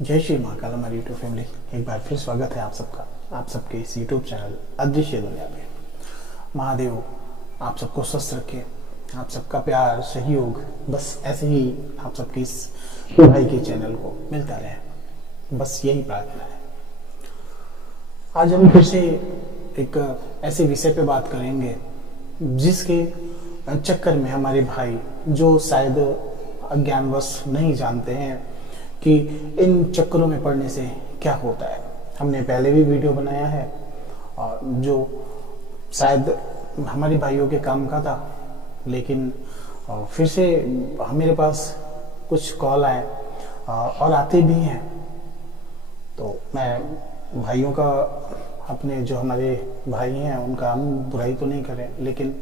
जय श्री महाकाल हमारी YouTube family, एक बार फिर स्वागत है आप सबका, आप सबके इस यूट्यूब चैनल अदृश्य दुनिया पे। महादेव आप सबको स्वस्थ रखे, आप सबका प्यार सहयोग बस ऐसे ही आप सबके इस भाई के चैनल को मिलता रहे, बस यही प्रार्थना है। आज हम फिर से एक ऐसे विषय पे बात करेंगे जिसके चक्कर में हमारे भाई जो शायद अज्ञानवश नहीं जानते हैं कि इन चक्करों में पड़ने से क्या होता है। हमने पहले भी वीडियो बनाया है और जो शायद हमारे भाइयों के काम का था, लेकिन फिर से मेरे पास कुछ कॉल आए और आते भी हैं, तो मैं भाइयों का, अपने जो हमारे भाई हैं उनका हम बुराई तो नहीं करें, लेकिन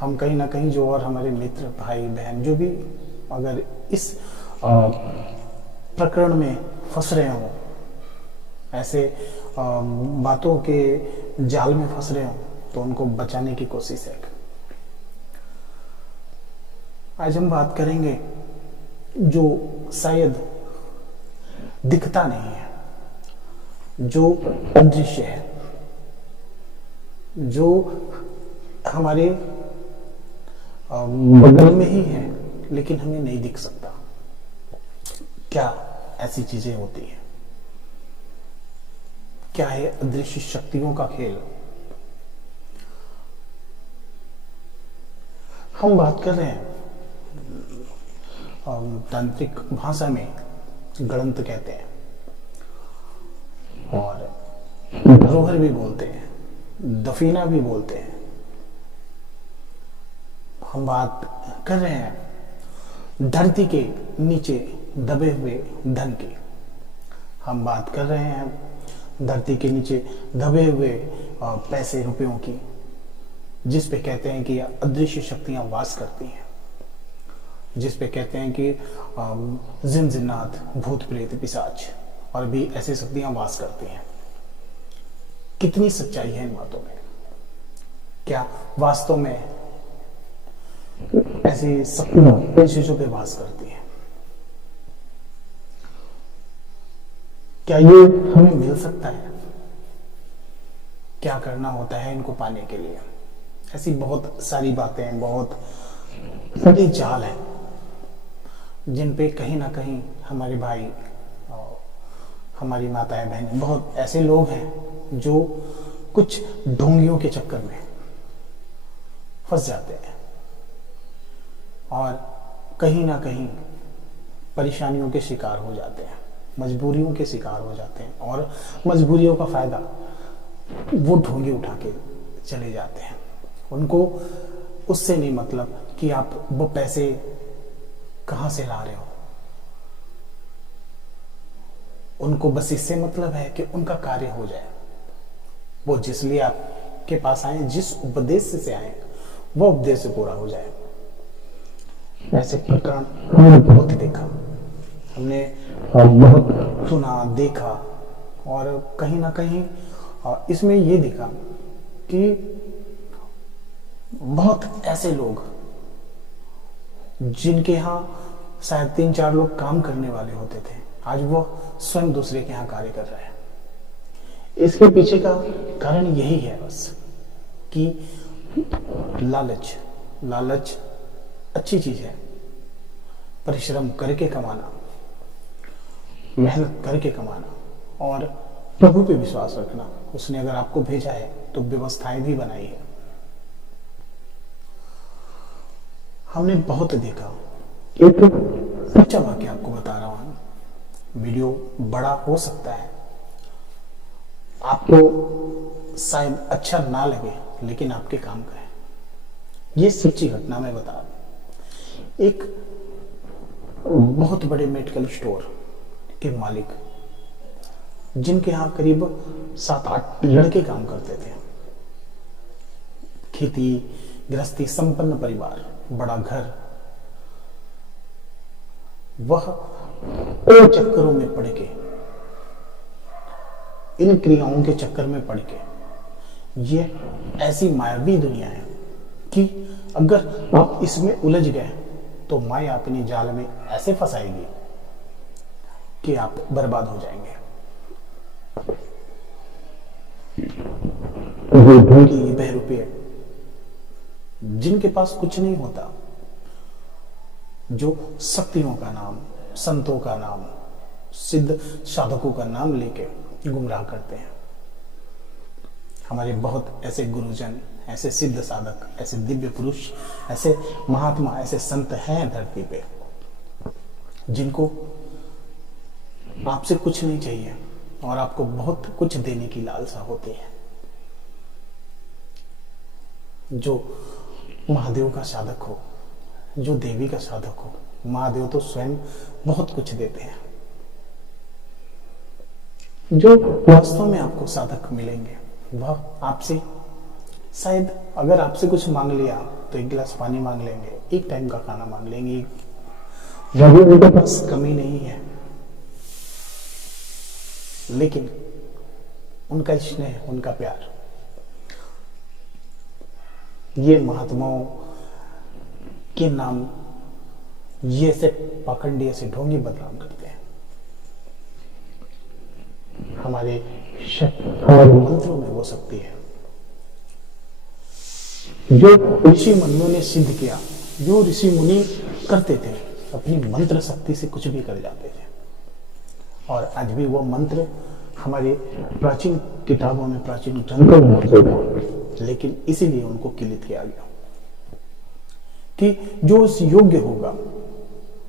हम कहीं ना कहीं जो और हमारे मित्र भाई बहन जो भी अगर इस प्रकरण में फंस रहे हो, ऐसे बातों के जाल में फंस रहे हो, तो उनको बचाने की कोशिश है। आज हम बात करेंगे जो शायद दिखता नहीं है, जो अदृश्य है, जो हमारे बगल में ही है लेकिन हमें नहीं दिख सकता। क्या ऐसी चीजें होती हैं? क्या है अदृश्य शक्तियों का खेल? हम बात कर रहे हैं तांत्रिक भाषा में गणंत कहते हैं और धरोहर भी बोलते हैं, दफीना भी बोलते हैं। हम बात कर रहे हैं धरती के नीचे दबे हुए धन की। हम बात कर रहे हैं धरती के नीचे दबे हुए पैसे रुपयों की, जिस पे कहते हैं कि अदृश्य शक्तियां वास करती हैं, जिस पे कहते हैं कि जिन जिन्नात भूत प्रेत पिशाच और भी ऐसी शक्तियां वास करती हैं। कितनी सच्चाई है इन बातों में? क्या वास्तव में ऐसी शक्तियां इन चीजों पे वास करती हैं? क्या ये हमें मिल सकता है? क्या करना होता है इनको पाने के लिए? ऐसी बहुत सारी बातें, बहुत सारी जाल हैं जिन पे कहीं ना कहीं हमारे भाई और हमारी माताएं बहनें, बहुत ऐसे लोग हैं जो कुछ ढोंगियों के चक्कर में फंस जाते हैं और कहीं ना कहीं परेशानियों के शिकार हो जाते हैं, मजबूरियों के शिकार हो जाते हैं और मजबूरियों का फायदा वो ढोंगी उठा के चले जाते हैं। उनको उससे नहीं मतलब कि आप वो पैसे कहां से ला रहे हो, उनको बस इससे मतलब है कि उनका कार्य हो जाए। वो जिस लिए आपके पास आए, जिस उद्देश्य से आए, वो उद्देश्य पूरा हो जाए। ऐसे प्रकरण हमने बहुत देखा, हमने बहुत सुना, देखा और कहीं ना कहीं इसमें ये देखा कि बहुत ऐसे लोग जिनके यहाँ शायद 3-4 लोग काम करने वाले होते थे, आज वो स्वयं दूसरे के यहाँ कार्य कर रहे हैं। इसके पीछे का कारण यही है बस कि लालच अच्छी चीज है। परिश्रम करके कमाना, मेहनत करके कमाना और प्रभु पे विश्वास रखना। उसने अगर आपको भेजा है तो व्यवस्थाएं भी बनाई है। हमने बहुत देखा। एक सच्चा वाक्य आपको बता रहा हूं, वीडियो बड़ा हो सकता है, आपको शायद अच्छा ना लगे, लेकिन आपके काम का है। ये सच्ची घटना मैं बता रहा हूं। एक बहुत बड़े मेडिकल स्टोर के मालिक, जिनके यहां करीब 7-8 लड़के काम करते थे, खेती गृहस्थी संपन्न परिवार, बड़ा घर, वह इन चक्करों में पड़ के, इन क्रियाओं के चक्कर में पड़ के, ये ऐसी मायावी दुनिया है कि अगर आप इसमें उलझ गए तो माया अपनी जाल में ऐसे फंसाएगी कि आप बर्बाद हो जाएंगे। कि ये बहरूपे जिनके पास कुछ नहीं होता, जो शक्तियों का नाम, संतों का नाम, सिद्ध साधकों का नाम लेके गुमराह करते हैं। हमारे बहुत ऐसे गुरुजन, ऐसे सिद्ध साधक, ऐसे दिव्य पुरुष, ऐसे महात्मा, ऐसे संत हैं धरती पे, जिनको आपसे कुछ नहीं चाहिए और आपको बहुत कुछ देने की लालसा होती है। जो महादेव का साधक हो, जो देवी का साधक हो, महादेव तो स्वयं बहुत कुछ देते हैं। जो वास्तव में आपको साधक मिलेंगे वह आपसे शायद, अगर आपसे कुछ मांग लिया तो एक गिलास पानी मांग लेंगे, एक टाइम का खाना मांग लेंगे, जब उनके पास कमी नहीं है, लेकिन उनका स्नेह, उनका प्यार, ये महात्माओं के नाम ये से पाखंडी, ऐसे ढोंगी बदनाम करते हैं। हमारे मंत्रों में वो शक्ति है जो ऋषि मुनियों ने सिद्ध किया। जो ऋषि मुनि करते थे, अपनी मंत्र शक्ति से कुछ भी कर जाते थे। और आज भी वो मंत्र हमारे प्राचीन किताबों में, प्राचीन ग्रंथों में मौजूद है, लेकिन इसीलिए उनको किलित किया गया कि जो उस योग्य होगा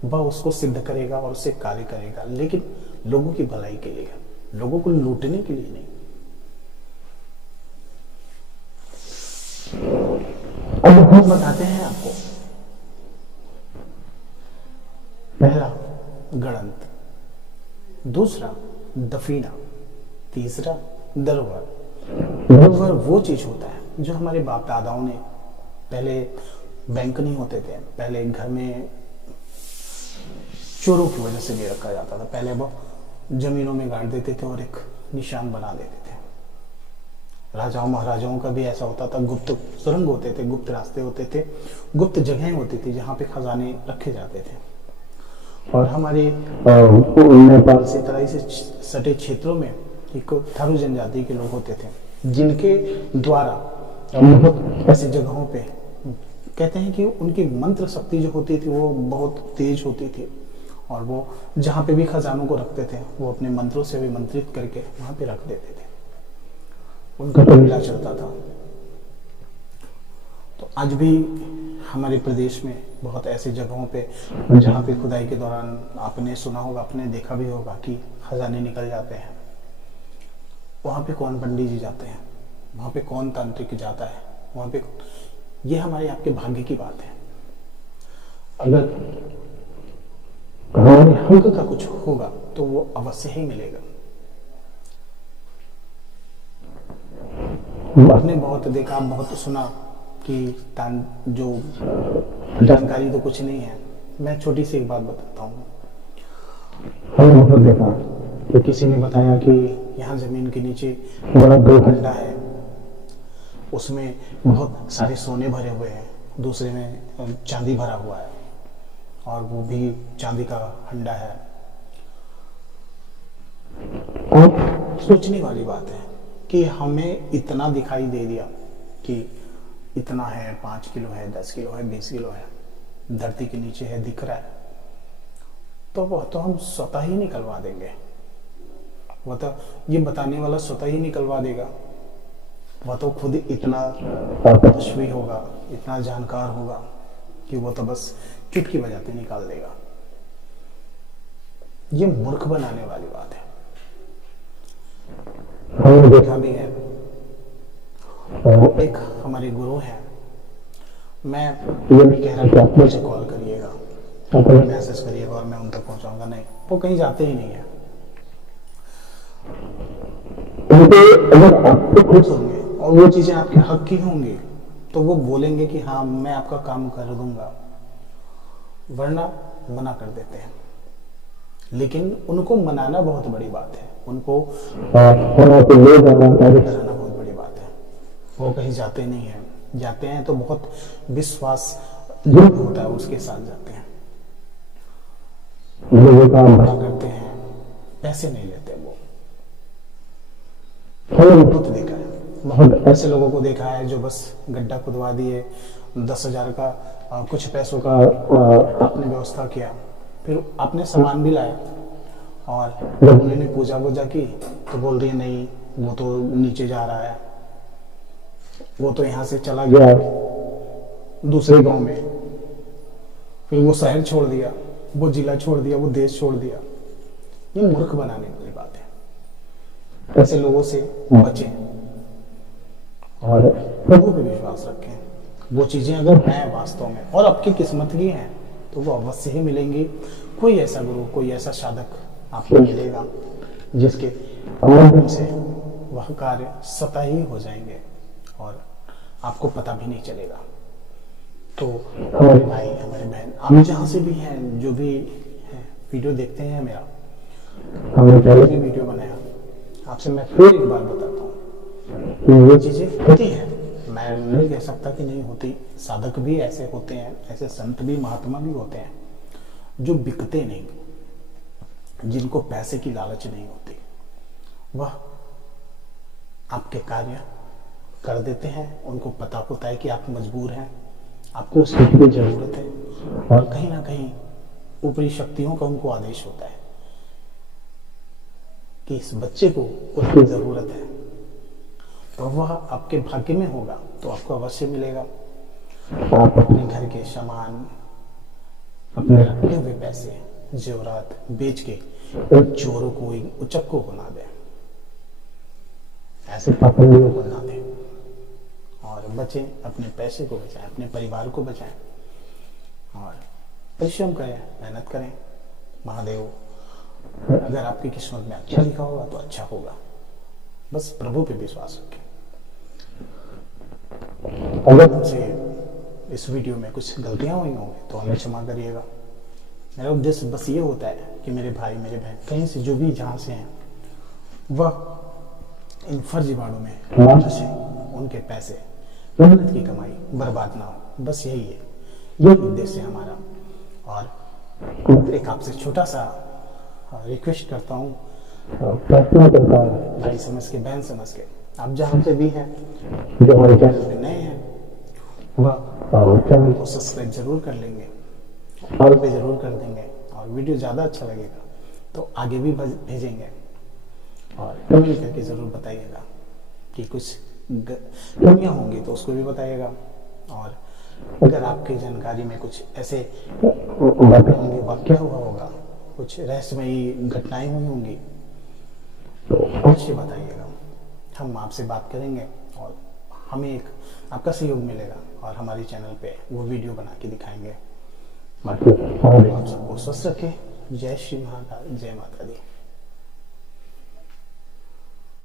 वह उसको सिद्ध करेगा और उससे कार्य करेगा, लेकिन लोगों की भलाई के लिए, लोगों को लूटने के लिए नहीं। अब हम बताते हैं आपको। पहला गणंत, दूसरा दफीना, तीसरा दरबार। दरबार वो चीज होता है जो हमारे बाप दादाओं ने, पहले बैंक नहीं होते थे, पहले घर में चोरों की वजह से नहीं रखा जाता था, पहले वो जमीनों में गाड़ देते थे और एक निशान बना देते थे। राजाओं महाराजाओं का भी ऐसा होता था, गुप्त सुरंग होते थे, गुप्त रास्ते होते थे, गुप्त जगहें होती थी जहाँ पे खजाने रखे जाते थे। और हमारे नेपाल से तराई से सटे क्षेत्रों में एक थारू जनजाति के लोग होते थे, जिनके द्वारा बहुत ऐसी जगहों पे कहते हैं कि उनकी मंत्र शक्ति जो होती थी वो बहुत तेज होती थी, और वो जहाँ पे भी खजानों को रखते थे वो अपने मंत्रों से विमंत्रित करके वहां पे रख देते थे। उनका लीला चलता था। तो आज भी हमारे प्रदेश में बहुत ऐसी जगहों पे जहाँ पे खुदाई के दौरान आपने सुना होगा, आपने देखा भी होगा कि खजाने निकल जाते हैं। वहां पे कौन पंडित जी जाते हैं, वहां पे कौन तांत्रिक जाता है, वहां पे ये हमारे आपके भाग्य की बात है। अगर हमारे हक का कुछ होगा तो वो अवश्य ही मिलेगा। आपने बहुत देखा, बहुत सुना कि जो जानकारी तो कुछ नहीं है। मैं छोटी सी एक बात बताता हूँ। हमने बहुत देखा कि किसी ने बताया कि यहाँ जमीन के नीचे बड़ा खड्डा है, उसमें बहुत सारे सोने भरे हुए हैं, दूसरे में चांदी भरा हुआ है और वो भी चांदी का हंडा है। और सोचने वाली बात है कि हमें इतना दिखाई दे दिया कि इतना है, 5 किलो है, 10 किलो है, 20 किलो है, धरती के नीचे है, दिख रहा है, तो वह तो हम स्वतः ही निकलवा देंगे। वह तो ये बताने वाला स्वतः ही निकलवा देगा। वह तो खुद इतना तपस्वी होगा, इतना जानकार होगा कि वो तो बस चुटकी बजाते निकाल देगा। ये मूर्ख बनाने वाली बात है। हमने देखा भी है। एक हमारे गुरु हैं, मैं ये नहीं कह रहा कि आप मुझे कॉल करिएगा, आप मैसेज करिएगा और मैं उन तक पहुंचाऊंगा, नहीं, वो कहीं जाते ही नहीं है। अगर आप तो खुश होंगे और वो चीजें आपके हक की होंगी तो वो बोलेंगे कि हाँ मैं आपका काम कर दूंगा, वरना मना कर देते हैं। लेकिन उनको मनाना बहुत बड़ी बात है, उनको कराना बहुत बड़ी बात है। वो कहीं जाते नहीं है, जाते हैं तो बहुत विश्वास जो होता है उसके साथ जाते हैं। लोगों का भला करते हैं, पैसे नहीं लेते वो। बहुत देखा है, बहुत ऐसे लोगों को देखा है जो बस गड्ढा खुदवा दिए, 10,000 का कुछ पैसों का आपने व्यवस्था किया, फिर आपने सामान भी लाया और जब उन्होंने पूजा वूजा की तो बोल दिए नहीं वो तो नीचे जा रहा है, वो तो यहाँ से चला गया दूसरे गांव में, फिर वो शहर छोड़ दिया, वो जिला छोड़ दिया, वो देश छोड़ दिया। ये मूर्ख बनाने वाली बात है। ऐसे लोगों से बचें और प्रभु पे विश्वास रखें। वो चीजें अगर हैं वास्तव में और आपकी किस्मत की हैं तो वो अवश्य ही मिलेंगी। कोई ऐसा गुरु, कोई ऐसा साधक आपको मिलेगा जिसके माध्यम से वह कार्य स्वतः ही हो जाएंगे और आपको पता भी नहीं चलेगा। तो हमारे भाई, हमारे बहन, आप जहाँ से भी हैं, जो भी हैं, वीडियो देखते हैं मेरा, हमने पहले भी वीडियो बनाया, आपसे मैं फिर एक बार बताता हूँ कि ये चीजें होती हैं। मैं नहीं कह सकता कि नहीं होती, साधक भी ऐसे होते हैं, ऐसे संत भी, महात्मा भी होते हैं जो बिकते नहीं, जिनको पैसे की लालच नहीं होती, वह आपके कार्य कर देते हैं। उनको पता होता है कि आप मजबूर हैं, आपको उस चीज की जरूरत है और कहीं ना कहीं ऊपरी शक्तियों का उनको आदेश होता है कि इस बच्चे को उसकी जरूरत है, तो वह आपके भाग्य में होगा तो आपको अवश्य मिलेगा। आप अपने घर के सामान, अपने रखे हुए पैसे, जेवरात बेच के एक चोरों को, एक उचक्कों को ना दें, ऐसे पाखंडियों को ना दें और बचें, अपने पैसे को बचाएं, अपने परिवार को बचाएं और परिश्रम करें, मेहनत करें। महादेव अगर आपकी किस्मत में अच्छा लिखा होगा तो अच्छा होगा, बस प्रभु पे विश्वास रखें। अगर हमसे इस वीडियो में कुछ गलतियां हुई होंगी तो हमें क्षमा करिएगा। मेरा उद्देश्य बस ये होता है कि मेरे भाई, मेरे बहन कहीं से जो भी जहाँ से हैं वह इन फर्जीवाड़ों में ना फंसे, उनके पैसे, मेहनत की कमाई बर्बाद ना हो, बस यही है, यही उद्देश्य है हमारा। और एक आपसे छोटा सा रिक्वेस्ट करता हूँ, प्रार्थना करता हूँ, भाई समझ के, बहन समझ के, आप जहाँ से भी हैं, जो हमारे चैनल पे नए हैं, वह चैनल को सब्सक्राइब जरूर कर लेंगे, ऑल पे जरूर कर देंगे और वीडियो ज़्यादा अच्छा लगेगा तो आगे भी भेजेंगे और कमेंट करके ज़रूर बताइएगा कि कुछ कमियाँ होंगी तो उसको भी बताइएगा। और अगर आपकी जानकारी में कुछ ऐसे बातें होंगी, वाक्य हुआ होगा, कुछ रहस्यमयी घटनाएं हुई होंगी तो अवश्य बताइएगा। हम आपसे बात करेंगे और हमें एक आपका सहयोग मिलेगा और हमारे चैनल पे वो वीडियो बना के दिखाएंगे। बाकी आप सबको स्वस्थ रखें। जय श्री महाकाल, जय माता दी।